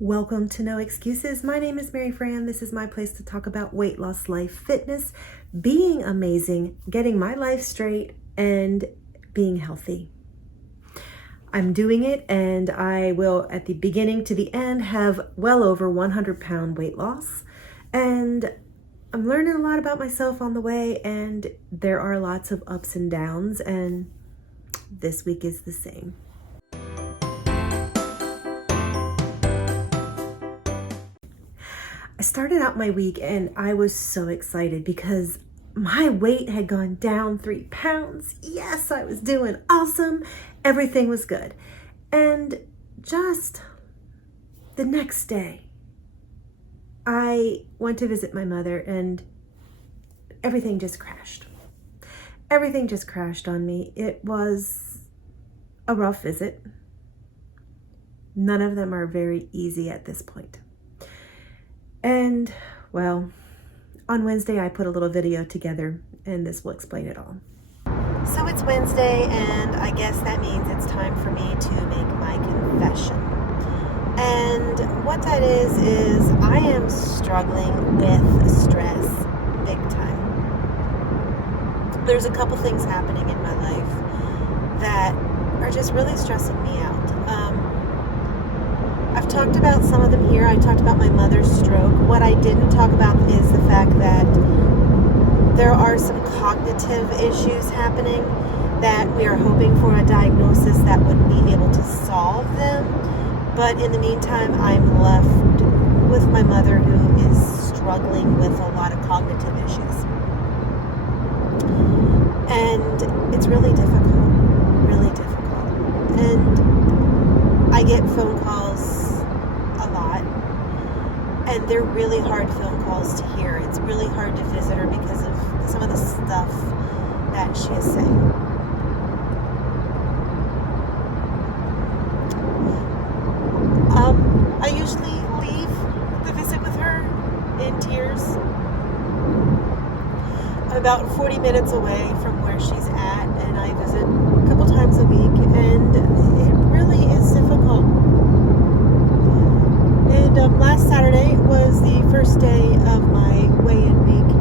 Welcome to No Excuses. My name is Mary Fran. This is my place to talk about weight loss, life, fitness, being amazing, getting my life straight, and being healthy. I'm doing it, and I will, at the beginning to the end, have well over 100-pound weight loss. And I'm learning a lot about myself on the way, and there are lots of ups and downs, and this week is the same. I started out my week and I was so excited because my weight had gone down 3 pounds. Yes, I was doing awesome. Everything was good. And just the next day, I went to visit my mother and everything just crashed. Everything just crashed on me. It was a rough visit. None of them are very easy at this point. And, well, on Wednesday I put a little video together and this will explain it all. So it's Wednesday and I guess that means it's time for me to make my confession. And what that is I am struggling with stress big time. There's a couple things happening in my life that are just really stressing me out. I've talked about some of them here. I talked about my mother's stroke. What I didn't talk about is the fact that there are some cognitive issues happening that we are hoping for a diagnosis that would be able to solve them. But in the meantime, I'm left with my mother who is struggling with a lot of cognitive issues. And it's really difficult, really difficult. And I get phone calls a lot, and they're really hard phone calls to hear. It's really hard to visit her because of some of the stuff that she is saying. I usually leave the visit with her in tears. I'm about 40 minutes away from where she's at, and I visit a couple times a week, and it really is difficult. And last Saturday was the first day of my weigh-in week,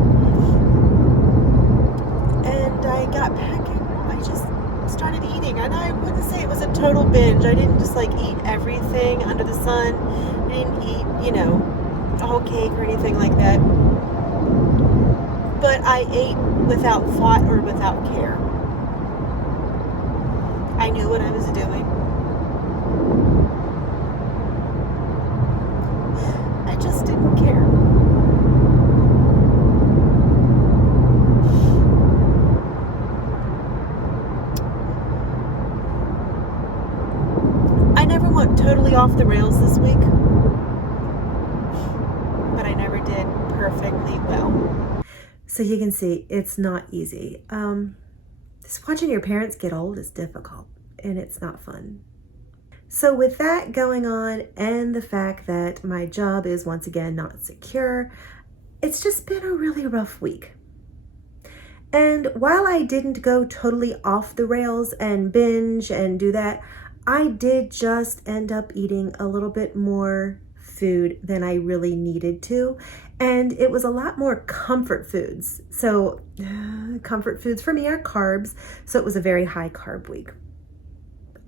and I got back and I just started eating, and I wouldn't say it was a total binge. I didn't just eat everything under the sun. I didn't eat, a whole cake or anything like that. But I ate without thought or without care. I knew what I was doing. I just didn't care. I never went totally off the rails this week, but I never did perfectly well. So you can see it's not easy. Just watching your parents get old is difficult and it's not fun. So with that going on and the fact that my job is once again not secure, it's just been a really rough week. And while I didn't go totally off the rails and binge and do that, I did just end up eating a little bit more food than I really needed to. And it was a lot more comfort foods. So comfort foods for me are carbs. So it was a very high carb week.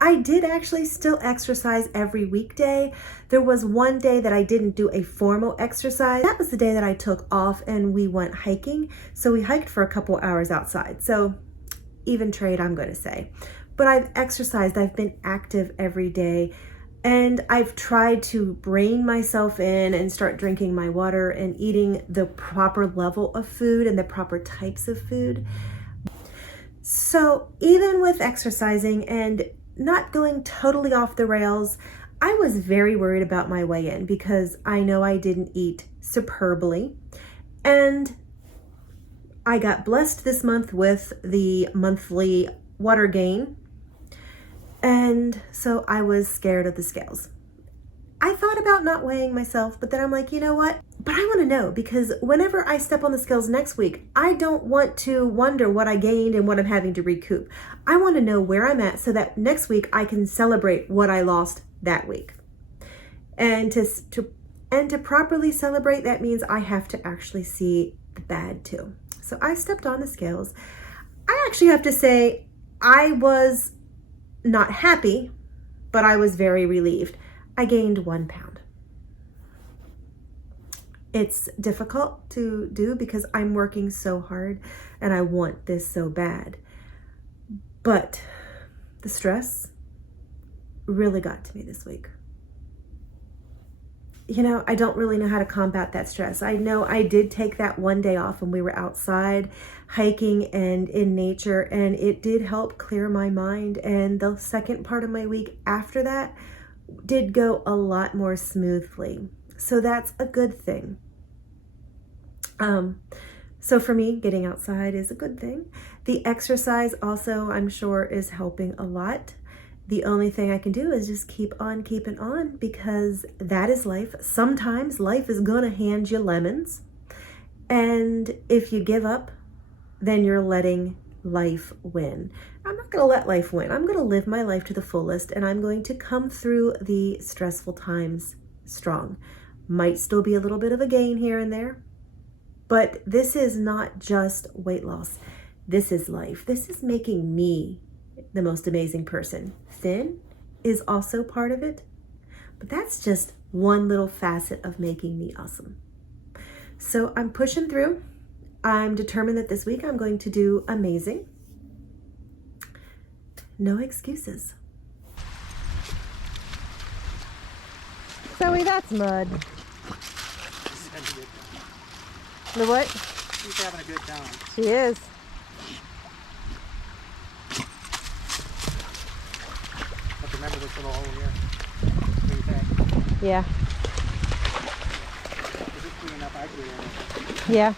I did actually still exercise every weekday. There was one day that I didn't do a formal exercise. That was the day that I took off and we went hiking. So we hiked for a couple hours outside. So even trade, I'm going to say. But I've exercised. I've been active every day. And I've tried to rein myself in and start drinking my water and eating the proper level of food and the proper types of food. So even with exercising and not going totally off the rails, I was very worried about my weigh-in because I know I didn't eat superbly. And I got blessed this month with the monthly water gain. And so I was scared of the scales. I thought about not weighing myself, but then I'm like, you know what? But I want to know, because whenever I step on the scales next week, I don't want to wonder what I gained and what I'm having to recoup. I want to know where I'm at so that next week I can celebrate what I lost that week. And to properly celebrate, that means I have to actually see the bad too. So I stepped on the scales. I actually have to say I was not happy, but I was very relieved. I gained 1 pound. It's difficult to do because I'm working so hard and I want this so bad. But the stress really got to me this week. You know, I don't really know how to combat that stress. I know I did take that one day off when we were outside hiking and in nature, and it did help clear my mind. And the second part of my week after that did go a lot more smoothly. So that's a good thing. So for me, getting outside is a good thing. The exercise also, I'm sure, is helping a lot. The only thing I can do is just keep on keeping on, because that is life. Sometimes life is gonna hand you lemons. And if you give up, then you're letting life win. I'm not gonna let life win. I'm gonna live my life to the fullest, and I'm going to come through the stressful times strong. Might still be a little bit of a gain here and there, but this is not just weight loss. This is life. This is making me the most amazing person. Thin is also part of it, but that's just one little facet of making me awesome. So I'm pushing through. I'm determined that this week I'm going to do amazing. No excuses. Zoe, that's mud. The what? She's having a good time. She is. But remember this little hole here? What do you think? Yeah. Is it clean enough? I agree on it. Yeah.